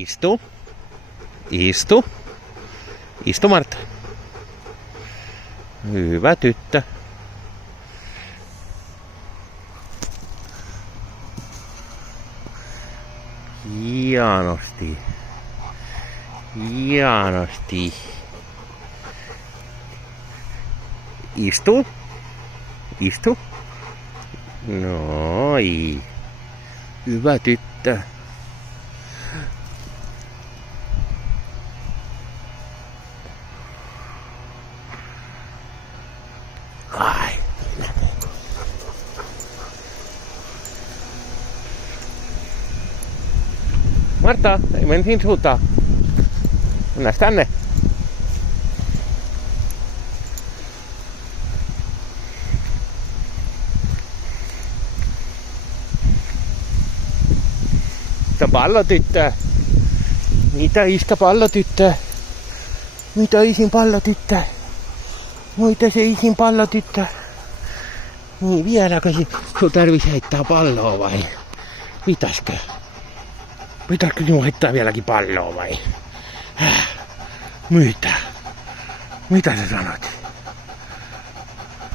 Istu. Istu. Istu, Martta. Hyvä tyttö. Hienosti. Hienosti. Istu. Istu. Noi. Hyvä tyttö. Ai. Marta, mennään siinä suuntaan. Mennään tänne. Mitä pallotyttö? Mitä iskä pallotyttö? Mitä isin pallotyttö? Mitä se isin pallotyttö? Niin vieläkö sun tarvis heittää palloa vai? Pitäisikö? Pitäisikö sinun heittää vieläkin palloa vai? Mitä? Mitä sä sanot?